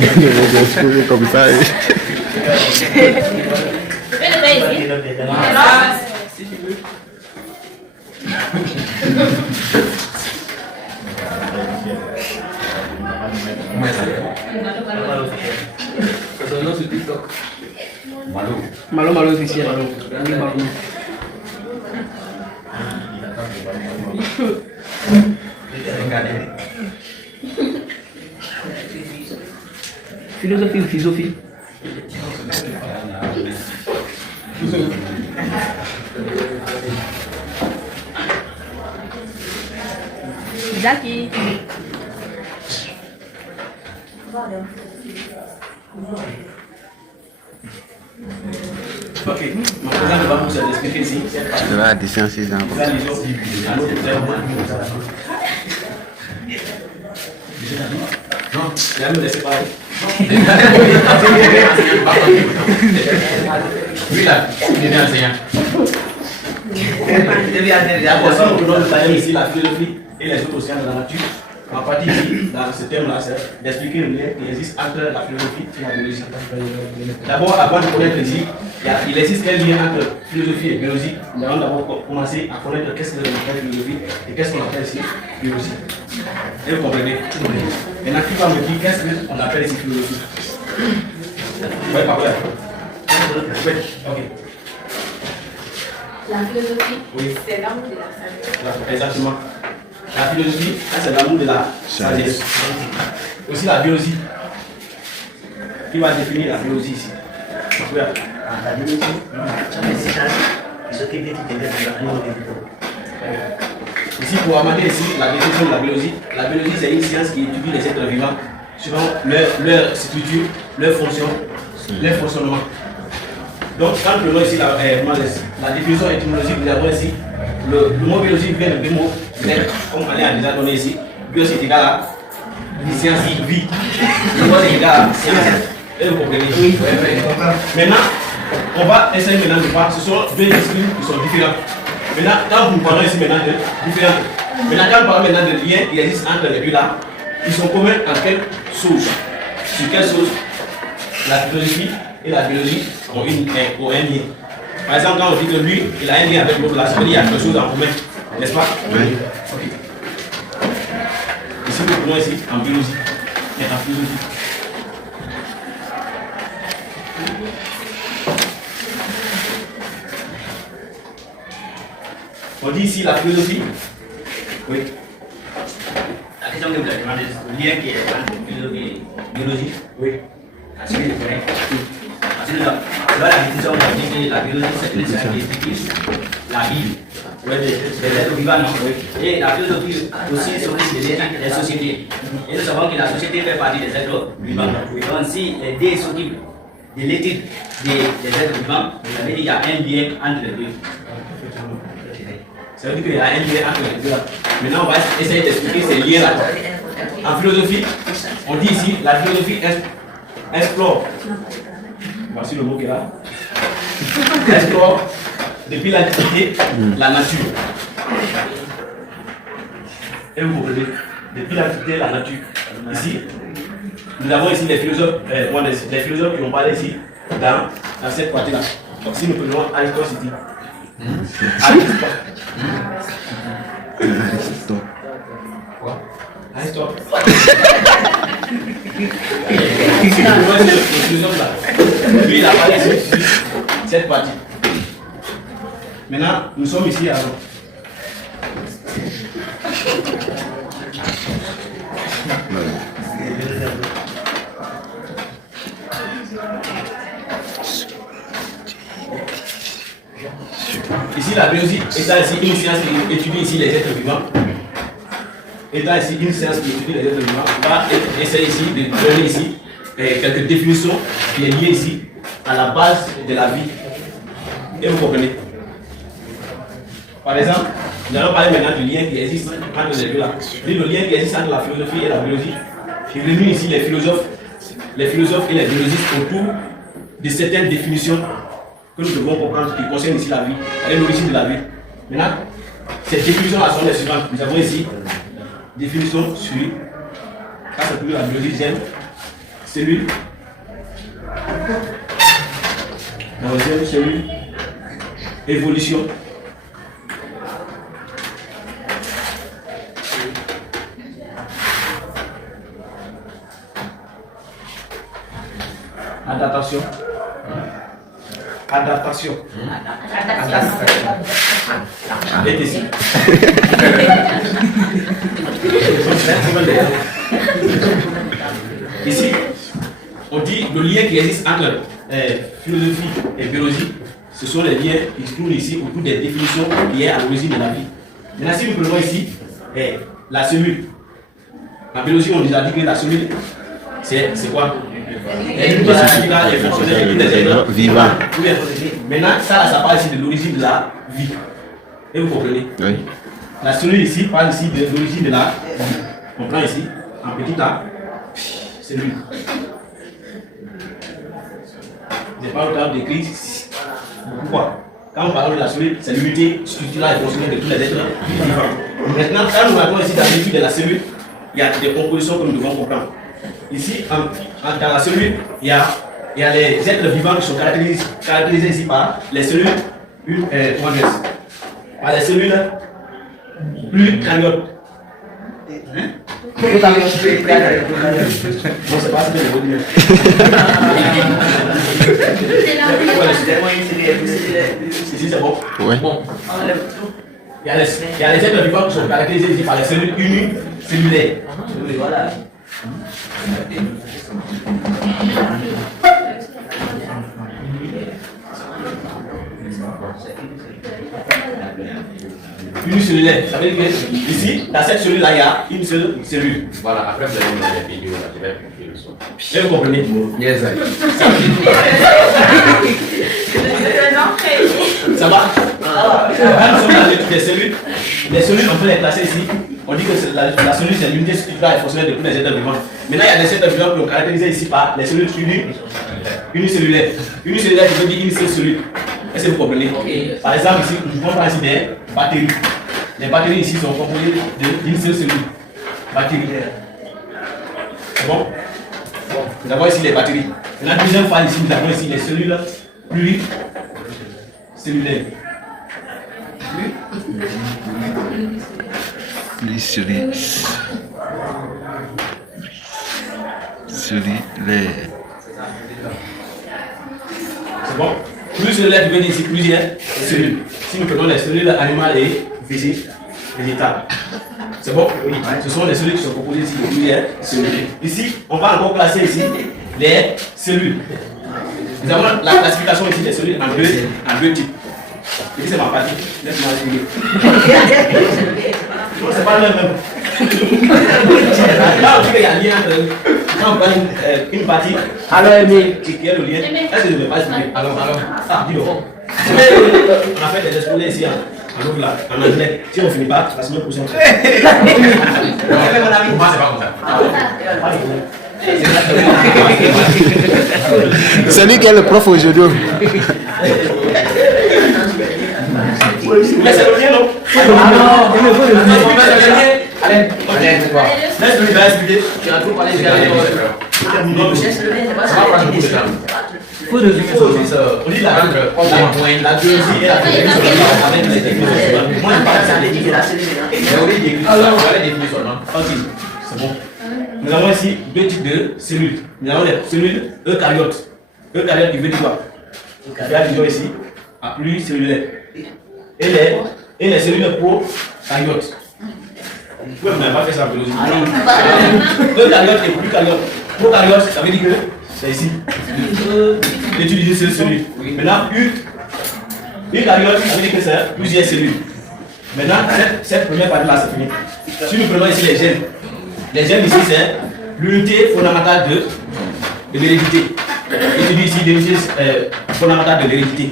les exprimer comme ça. Si tu veux. Son nom sur TikTok. Malo officiel. Philosophie ou philosophie? Zaki. Ok, ma présence va vous expliquer ici. Tu vas à distance 6 ans. Non, il va me laisser parler. Oui, là, il est enseignant. D'accord, nous allons ici la philosophie et les autres sciences de la nature. En partie ici, dans ce thème-là, c'est d'expliquer le lien qui existe entre la philosophie et la biologie. D'abord, avant de connaître ici, il existe un lien entre philosophie et biologie. Nous allons d'abord commencer à connaître qu'est-ce que l'on appelle philosophie et qu'est-ce qu'on appelle ici biologie. Et vous comprenez? Maintenant, qui va me dire qu'est-ce qu'on appelle ici philosophie? Vous voyez par là? Oui, ok. La philosophie, Oui. c'est l'amour de la sagesse. Exactement. La philosophie, ça c'est l'amour de la sagesse. Aussi la biologie. Qui va définir la biologie ici? La biologie, c'est des sciences qui s'occupent des animaux vivants. Ici, pour amener ici la définition de la biologie c'est une science qui étudie les êtres vivants suivant leur structure, leur fonction, leur fonctionnement. Donc, quand le nom ici, la définition étymologique, nous avons ici, le mot biologie vient de deux mots grecs, comme Alain a déjà donné ici. Bio c'est égal à science, vie. Le mot c'est égal à science. Et vous comprenez? Maintenant, on va essayer maintenant de voir, ce sont deux disciplines qui sont différentes. Maintenant, quand vous parlez ici maintenant de différentes, maintenant quand on parle maintenant de liens qui existent entre les deux là, ils sont communs en quelle source? Sur quelle source? La philosophie et la biologie ont un lien. Par exemple, quand on dit que lui, il a un lien avec l'autre là, ça veut dire qu'il y a quelque chose en commun. N'est-ce pas? Oui. Ok. Ici, nous prenons ici en biologie et en philosophie. On dit ici la philosophie. Oui. La question que vous avez demandé, le lien qui est entre philosophie et biologie. Oui. Parce que je connais. Parce que dans la définition, on dit que la biologie, c'est une science qui étudie la vie. Oui. Des êtres vivants, non? Et la philosophie aussi s'occupe des sociétés. Et nous savons que la société fait partie des êtres vivants. Donc, si les deux s'occupent de l'étude des êtres vivants, ça veut dire qu'il y a un lien entre les deux. Ça veut dire qu'il y a un lien entre les deux là. Maintenant, on va essayer d'expliquer ces liens-là. En philosophie, on dit ici, la philosophie explore. Voici le mot qui est là. Explore depuis l'Antiquité la nature. Et vous comprenez? Depuis l'Antiquité la nature. Ici, nous avons ici les philosophes, les philosophes qui ont parlé ici dans cette partie-là. Donc si nous prenons Aristote ici. Aristote. Quoi? Aristote. Lui, il a parlé ici, cette partie. Maintenant, nous sommes ici à Rome. Ici, la biologie étant ici une science qui étudie ici les êtres vivants. Étant ici une science qui étudie les êtres vivants, on va essayer ici de donner ici quelques définitions qui est liées ici à la base de la vie. Et vous comprenez? Par exemple, nous allons parler maintenant du lien qui existe entre les deux là. Le lien qui existe entre la philosophie et la biologie. Il réunit ici les philosophes et les biologistes autour de certaines définitions que nous devons comprendre qui concernent ici la vie, et l'origine de la vie. Maintenant, ces définitions-là sont les suivantes. Nous avons ici définition sur, ça c'est pour la biologie, j'aime, cellule. La deuxième cellule, évolution. Adaptation. Adaptation. Et ici. Ici, on dit le lien qui existe entre philosophie et biologie, ce sont les liens qui se trouvent ici autour des définitions liées à l'origine de la vie. Maintenant, si nous prenons ici la cellule, en biologie, on nous a dit que la cellule, c'est quoi? Elle fonctionnelle des êtres vivants. Maintenant, ça parle ici de l'origine de la vie. Et vous comprenez? Oui. La cellule ici parle ici de l'origine de la vie. On prend ici, en petit a, cellule. Je n'ai pas le temps d'écrire pourquoi. Quand on parle de la cellule, c'est l'unité structurelle et fonctionnelle de tous les êtres vivants. Maintenant, quand nous regardons ici dans l'étude de la cellule, il y a des compositions que nous devons comprendre. Ici, dans la cellule, il y a les êtres vivants qui sont caractérisés ici par les cellules par les cellules plus cariotes. Bon, c'est pas si bien le ici, c'est bon. Ouais. Bon. Il y a les êtres vivants qui sont caractérisés ici par les cellules unicellulaires. Voilà. Unicellulaire, ça veut dire que ici, dans cette cellule-là, il y a une seule cellule. Voilà, après vous allez mettre les vidéos là, je vais appliquer le son. Et vous comprenez? Yes, Ça va? Quand nous sommes dans l'étude des cellules, les cellules, on peut les classer ici. On dit que la cellule, c'est l'unité structurelle et fonctionnelle de tous les êtres vivants. Maintenant, il y a des êtres vivants qui sont caractérisés ici par les cellules unicellulaires. Unicellulaire, qui veut dire une seule cellule. Est-ce que vous comprenez? Par exemple, ici, nous pouvons prendre ici des bactéries. Les bactéries ici sont composées d'une seule cellule. Bactéries. C'est bon? Nous avons ici les bactéries. La deuxième phase ici, nous avons ici les cellules pluricellulaires. Cellulaire. C'est bon? Pluricellulaire veut dire ici plusieurs cellules. Si nous prenons les cellules animales et végétales. C'est bon? Oui. Ce sont les cellules qui sont composées ici de plusieurs cellules. Ici, on va encore classer ici les cellules. Nous avons la classification ici des cellules en deux types. Ici, c'est ma partie. Laisse-moi expliquer. Non, c'est pas le même. Là, on dit qu'il y a un lien entre. Quand on prend une partie, alors qui est le lien. Est-ce que je ne vais pas expliquer? Alors. Ah, dis-le. On a fait des exposés ici en anglais. Si on ne finit pas, la semaine prochaine. Moi, c'est pas comme ça. C'est lui qui est le prof aujourd'hui. Mais c'est le lien, non? Allez, laisse-le, il va expliquer. Tu as trop parlé, je vais aller dans le ça va prendre beaucoup de temps. Il faut résumer ça aussi. On dit la biologie et la avec les technologies. Moi, je parle de ça. Alors, on va les définir seulement. Ok, c'est bon. Nous avons ici deux types de cellules. Nous avons les cellules eucaryotes. Eucaryotes qui veut dire quoi? Eucaryotes ici, à pluricellulaire. Et les cellules prokaryotes. Pourquoi vous n'avez pas fait ça en biologie? Eucaryotes et prokaryotes. Prokaryotes, ça veut dire que c'est ici. Utiliser ces cellules. Maintenant, eucaryote, ça veut dire que c'est plusieurs cellules. Maintenant, cette première partie-là, c'est fini. Si nous prenons ici les gènes ici, c'est l'unité fondamentale de l'hérédité. Étudie ici l'unité fondamentale de l'hérédité.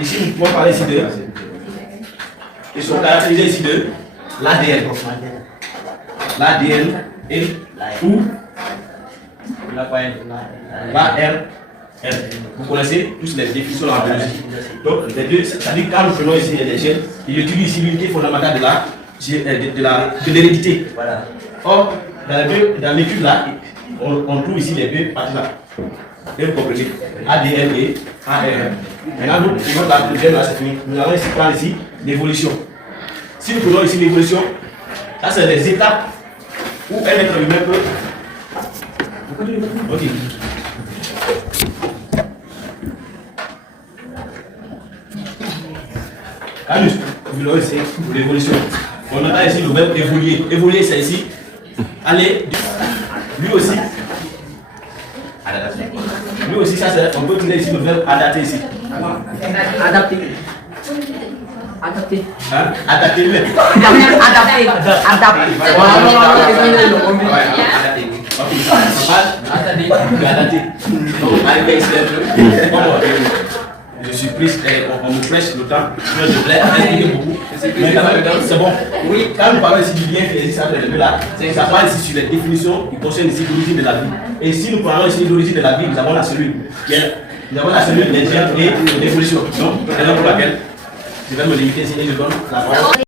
Ici, nous pouvons parler ici de. Ils sont caractérisés ici de l'ADN. L'ADN et ou l'ARN. Vous connaissez tous les définitions de la biologie. Donc, les deux, c'est-à-dire quand nous prenons ici les gènes, ils étudient ici l'unité fondamentale de l'hérédité. Or, dans l'étude là, on trouve ici les deux parties là. Et vous comprenez, ADN et ARN. Maintenant, nous prenons la deuxième, là, c'est fini. Nous allons ici prendre ici l'évolution. Si nous prenons ici l'évolution, ça c'est les étapes où un être humain peut. Ok. Canus, vous l'aurez ici pour l'évolution. On entend ici le verbe évoluer. Évoluer, c'est ici. Aller, lui aussi. Lui aussi, ça c'est. On peut utiliser ici le verbe adapter ici. Adapter. Adapter. Hein? Adapter lui-même. Adapter. Adapter. Ok, on parle adapter. Donc, arrivé ici un peu. Je suis prise, on me prêche le temps, je voulais expliquer beaucoup. Mais quand même, c'est bon. Oui, quand nous parlons ici du bien fait, ça parle ici sur les définitions qui concernent ici l'origine de la vie. Et si nous parlons ici de l'origine de la vie, nous avons la cellule. Nous avons la cellule des gènes et de l'évolution. Donc, c'est la raison pour laquelle je vais me limiter ici et je donne la parole.